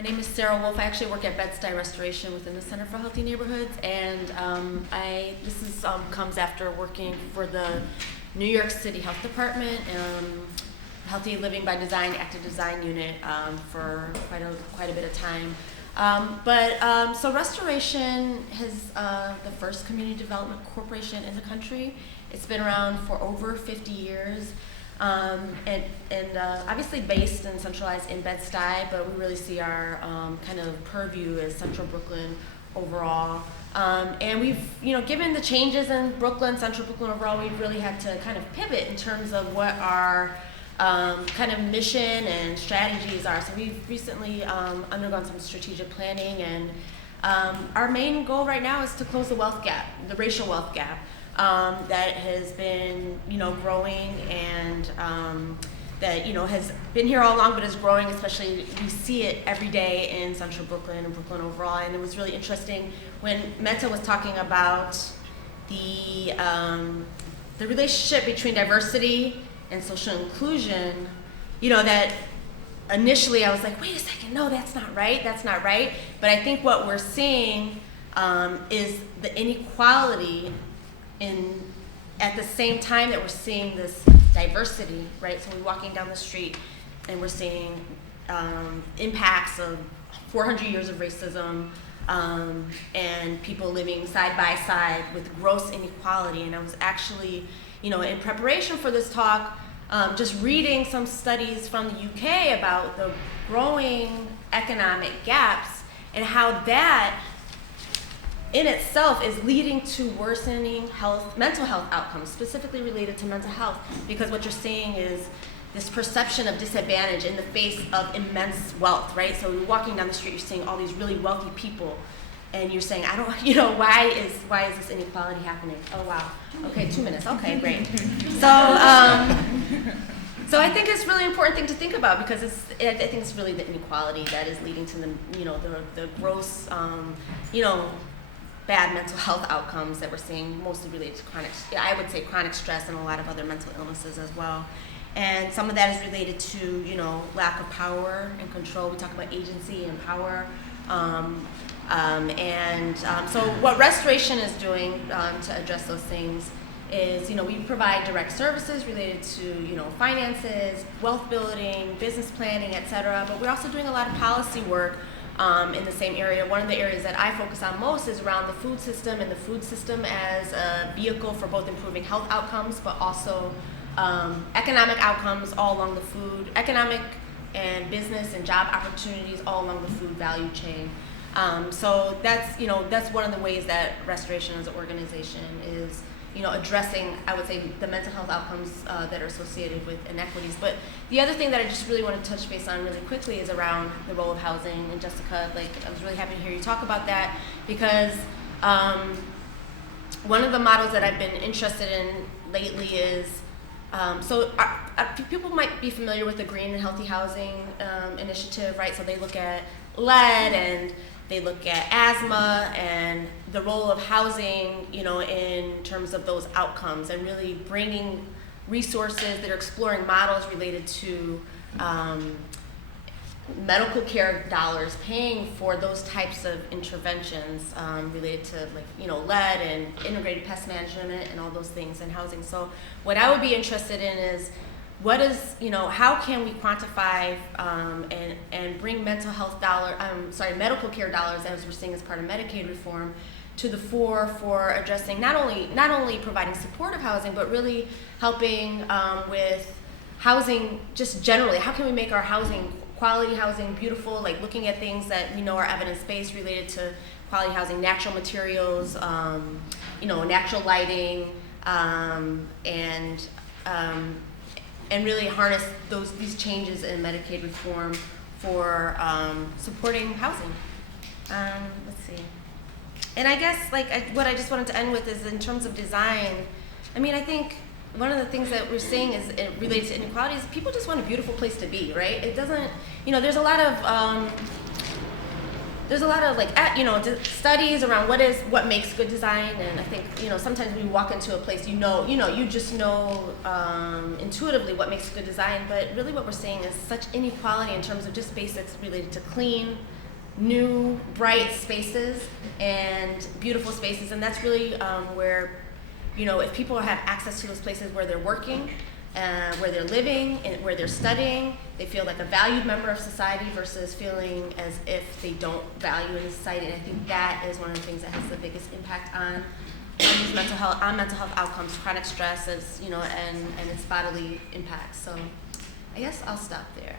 My name is Sarah Wolf. I actually work at Bed-Stuy Restoration within the Center for Healthy Neighborhoods, and this comes after working for the New York City Health Department, Healthy Living by Design, Active Design Unit for quite a bit of time. So Restoration is the first community development corporation in the country. It's been around for over 50 years. Obviously based and centralized in Bed-Stuy, but we really see our kind of purview as Central Brooklyn overall. And we've, given the changes in Brooklyn, Central Brooklyn overall, we've really had to kind of pivot in terms of what our kind of mission and strategies are. So we've recently undergone some strategic planning, and our main goal right now is to close the wealth gap, the racial wealth gap. That has been, growing, and that, has been here all along, but is growing. Especially, we see it every day in Central Brooklyn and Brooklyn overall. And it was really interesting when Meta was talking about the relationship between diversity and social inclusion. That initially I was like, wait a second, no, that's not right. But I think what we're seeing is the inequality at the same time that we're seeing this diversity, right? So we're walking down the street and we're seeing impacts of 400 years of racism and people living side by side with gross inequality. And I was actually, in preparation for this talk, just reading some studies from the UK about the growing economic gaps and how that in itself is leading to worsening mental health outcomes, specifically related to mental health, because what you're seeing is this perception of disadvantage in the face of immense wealth, right? So you're walking down the street, you're seeing all these really wealthy people, and you're saying, why is this inequality happening? Oh, wow. Okay, 2 minutes. Okay, great. So I think it's a really important thing to think about, because I think it's really the inequality that is leading to the gross, bad mental health outcomes that we're seeing, mostly related to chronic stress and a lot of other mental illnesses as well. And some of that is related to, lack of power and control. We talk about agency and power. So what Restoration is doing to address those things is, we provide direct services related to, finances, wealth building, business planning, et cetera. But we're also doing a lot of policy work in the same area. One of the areas that I focus on most is around the food system, and the food system as a vehicle for both improving health outcomes, but also economic outcomes all along the food, economic and business and job opportunities all along the food value chain. So that's one of the ways that Restoration as an organization is addressing, I would say, the mental health outcomes that are associated with inequities. But the other thing that I just really want to touch base on really quickly is around the role of housing. And Jessica, I was really happy to hear you talk about that, because one of the models that I've been interested in lately is, people might be familiar with the Green and Healthy Housing Initiative, right? So they look at lead, and they look at asthma and the role of housing, in terms of those outcomes, and really bringing resources that are exploring models related to medical care dollars, paying for those types of interventions related to lead and integrated pest management and all those things in housing. So what I would be interested in is, how can we quantify and bring medical care dollars, as we're seeing as part of Medicaid reform, to the fore for addressing not only providing supportive housing, but really helping with housing just generally. How can we make our quality housing beautiful, looking at things that we know are evidence-based related to quality housing, natural materials, natural lighting, and really harness these changes in Medicaid reform for supporting housing. Let's see. And I guess what I just wanted to end with is, in terms of design, I think one of the things that we're seeing is related to inequality is people just want a beautiful place to be, right? It doesn't, there's a lot of there's a lot of studies around what makes good design, and I think sometimes we walk into a place you just know intuitively what makes good design, but really what we're seeing is such inequality in terms of just basics related to clean, new, bright spaces and beautiful spaces, and that's really where if people have access to those places where they're working, where they're living, and where they're studying, they feel like a valued member of society versus feeling as if they don't value in society. And I think that is one of the things that has the biggest impact on these mental health outcomes, chronic stress, and its bodily impacts. So I guess I'll stop there.